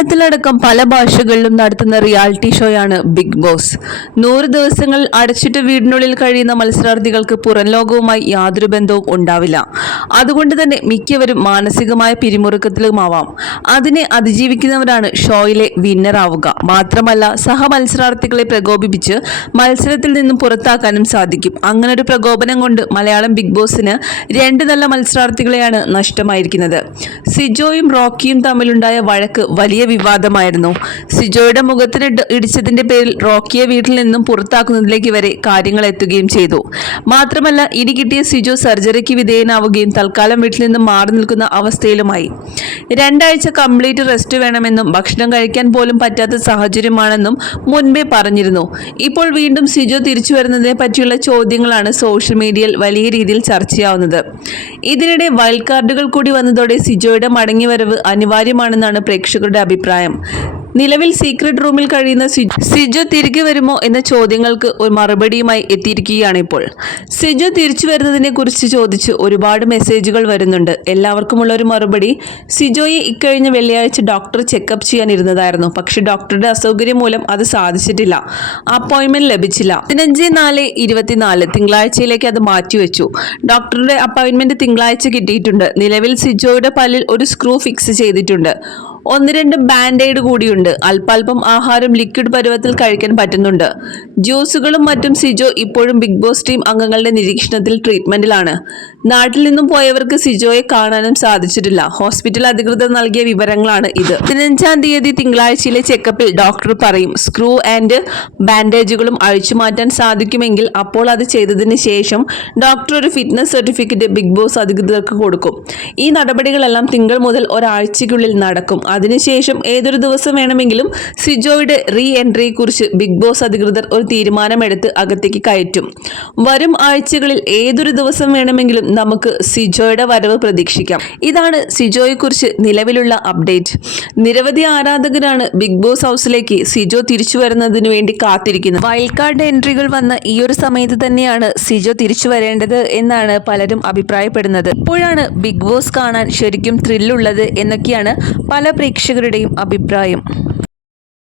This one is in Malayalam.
മലയാളത്തിലടക്കം പല ഭാഷകളിലും നടത്തുന്ന റിയാലിറ്റി ഷോയാണ് ബിഗ് ബോസ്. നൂറ് ദിവസങ്ങൾ അടച്ചിട്ട് വീടിനുള്ളിൽ കഴിയുന്ന മത്സരാർത്ഥികൾക്ക് പുറം ലോകവുമായി യാതൊരു ബന്ധവും ഉണ്ടാവില്ല. അതുകൊണ്ട് തന്നെ മിക്കവരും മാനസികമായ പിരിമുറുക്കത്തിലുമാവാം. അതിനെ അതിജീവിക്കുന്നവരാണ് ഷോയിലെ വിന്നർ ആവുക. മാത്രമല്ല സഹ മത്സരാർത്ഥികളെ പ്രകോപിപ്പിച്ച് മത്സരത്തിൽ നിന്നും പുറത്താക്കാനും സാധിക്കും. അങ്ങനെ ഒരു പ്രകോപനം കൊണ്ട് മലയാളം ബിഗ് ബോസിന് രണ്ട് നല്ല മത്സരാർത്ഥികളെയാണ് നഷ്ടമായിരിക്കുന്നത്. സിജോയും റോക്കിയും തമ്മിലുണ്ടായ വഴക്ക് വലിയ വിവാദമായിരുന്നു. സിജോയുടെ മുഖത്തിന് ഇടിച്ചതിന്റെ പേരിൽ റോക്കിയെ വീട്ടിൽ നിന്നും പുറത്താക്കുന്നതിലേക്ക് വരെ കാര്യങ്ങൾ എത്തുകയും ചെയ്തു. മാത്രമല്ല ഇനി കിട്ടിയ സിജോ സർജറിക്ക് വിധേയനാവുകയും തൽക്കാലം വീട്ടിൽ നിന്നും മാറി നിൽക്കുന്ന അവസ്ഥയിലുമായി. രണ്ടാഴ്ച കംപ്ലീറ്റ് റെസ്റ്റ് വേണമെന്നും ഭക്ഷണം കഴിക്കാൻ പോലും പറ്റാത്ത സാഹചര്യമാണെന്നും മുൻപേ പറഞ്ഞിരുന്നു. ഇപ്പോൾ വീണ്ടും സിജോ തിരിച്ചു വരുന്നതിനെ പറ്റിയുള്ള ചോദ്യങ്ങളാണ് സോഷ്യൽ മീഡിയയിൽ വലിയ രീതിയിൽ ചർച്ചയാവുന്നത്. ഇതിനിടെ വൈൽഡ് കാർഡുകൾ കൂടി വന്നതോടെ സിജോയുടെ മടങ്ങിവരവ് അനിവാര്യമാണെന്നാണ് പ്രേക്ഷകരുടെ അഭിപ്രായം. നിലവിൽ സീക്രട്ട് റൂമിൽ കഴിയുന്ന സിജോ തിരികെ വരുമോ എന്ന ചോദ്യങ്ങൾക്ക് ഒരു മറുപടിയുമായി എത്തിയിരിക്കുകയാണ് ഇപ്പോൾ. സിജോ തിരിച്ചു വരുന്നതിനെ കുറിച്ച് ചോദിച്ച് ഒരുപാട് മെസ്സേജുകൾ വരുന്നുണ്ട്. എല്ലാവർക്കുമുള്ള ഒരു മറുപടി സിജോയെ ഇക്കഴിഞ്ഞ വെള്ളിയാഴ്ച ഡോക്ടർ ചെക്കപ്പ് ചെയ്യാനിരുന്നതായിരുന്നു. പക്ഷെ ഡോക്ടറുടെ അസൗകര്യം മൂലം അത് സാധിച്ചിട്ടില്ല. അപ്പോയിൻമെന്റ് ലഭിച്ചില്ല. പതിനഞ്ച് നാല് ഇരുപത്തിനാല് തിങ്കളാഴ്ചയിലേക്ക് അത് മാറ്റിവെച്ചു. ഡോക്ടറുടെ അപ്പോയിൻമെന്റ് തിങ്കളാഴ്ച കിട്ടിയിട്ടുണ്ട്. നിലവിൽ സിജോയുടെ പല്ലിൽ ഒരു സ്ക്രൂ ഫിക്സ് ചെയ്തിട്ടുണ്ട്. ഒന്ന് രണ്ട് ബാൻഡേഡ് കൂടിയുണ്ട്. അല്പാൽപം ആഹാരം ലിക്വിഡ് പരുവത്തിൽ കഴിക്കാൻ പറ്റുന്നുണ്ട്. ജ്യൂസുകളും മറ്റും സിജോ ഇപ്പോഴും ബിഗ് ബോസ് ടീം അംഗങ്ങളുടെ നിരീക്ഷണത്തിൽ ട്രീറ്റ്മെന്റിലാണ് നാട്ടിൽ നിന്നും പോയവർക്ക് സിജോയെ കാണാനും സാധിച്ചിട്ടില്ല. ഹോസ്പിറ്റൽ അധികൃതർ നൽകിയ വിവരങ്ങളാണ് ഇത്. പതിനഞ്ചാം തീയതി തിങ്കളാഴ്ചയിലെ ചെക്കപ്പിൽ ഡോക്ടർ പറയും സ്ക്രൂ ആൻഡ് ബാൻഡേജുകളും അഴിച്ചു മാറ്റാൻ സാധിക്കുമെങ്കിൽ അപ്പോൾ അത് ചെയ്തതിന് ശേഷം ഡോക്ടർ ഒരു ഫിറ്റ്നസ് സർട്ടിഫിക്കറ്റ് ബിഗ് ബോസ് അധികൃതർക്ക് കൊടുക്കും. ഈ നടപടികളെല്ലാം തിങ്കൾ മുതൽ ഒരാഴ്ചയ്ക്കുള്ളിൽ നടക്കും. അതിനുശേഷം ഏതൊരു ദിവസം വേണമെങ്കിലും സിജോയുടെ റീ എൻട്രിയെ കുറിച്ച് ബിഗ് ബോസ് അധികൃതർ ഒരു തീരുമാനമെടുത്ത് അകത്തേക്ക് കയറ്റും. വരും ആഴ്ചകളിൽ ഏതൊരു ദിവസം വേണമെങ്കിലും നമുക്ക് സിജോയുടെ വരവ് പ്രതീക്ഷിക്കാം. ഇതാണ് സിജോയെ കുറിച്ച് നിലവിലുള്ള അപ്ഡേറ്റ്. നിരവധി ആരാധകരാണ് ബിഗ് ബോസ് ഹൗസിലേക്ക് സിജോ തിരിച്ചു വരുന്നതിനു വേണ്ടി കാത്തിരിക്കുന്നത്. വൈൽഡ് കാർഡ് എൻട്രികൾ വന്ന ഈ ഒരു സമയത്ത് തന്നെയാണ് സിജോ തിരിച്ചു വരേണ്ടത് എന്നാണ് പലരും അഭിപ്രായപ്പെടുന്നത്. ഇപ്പോഴാണ് ബിഗ് ബോസ് കാണാൻ ശരിക്കും ത്രില്ലുള്ളത് എന്നൊക്കെയാണ് പല പ്രേക്ഷകരുടെയും അഭിപ്രായം.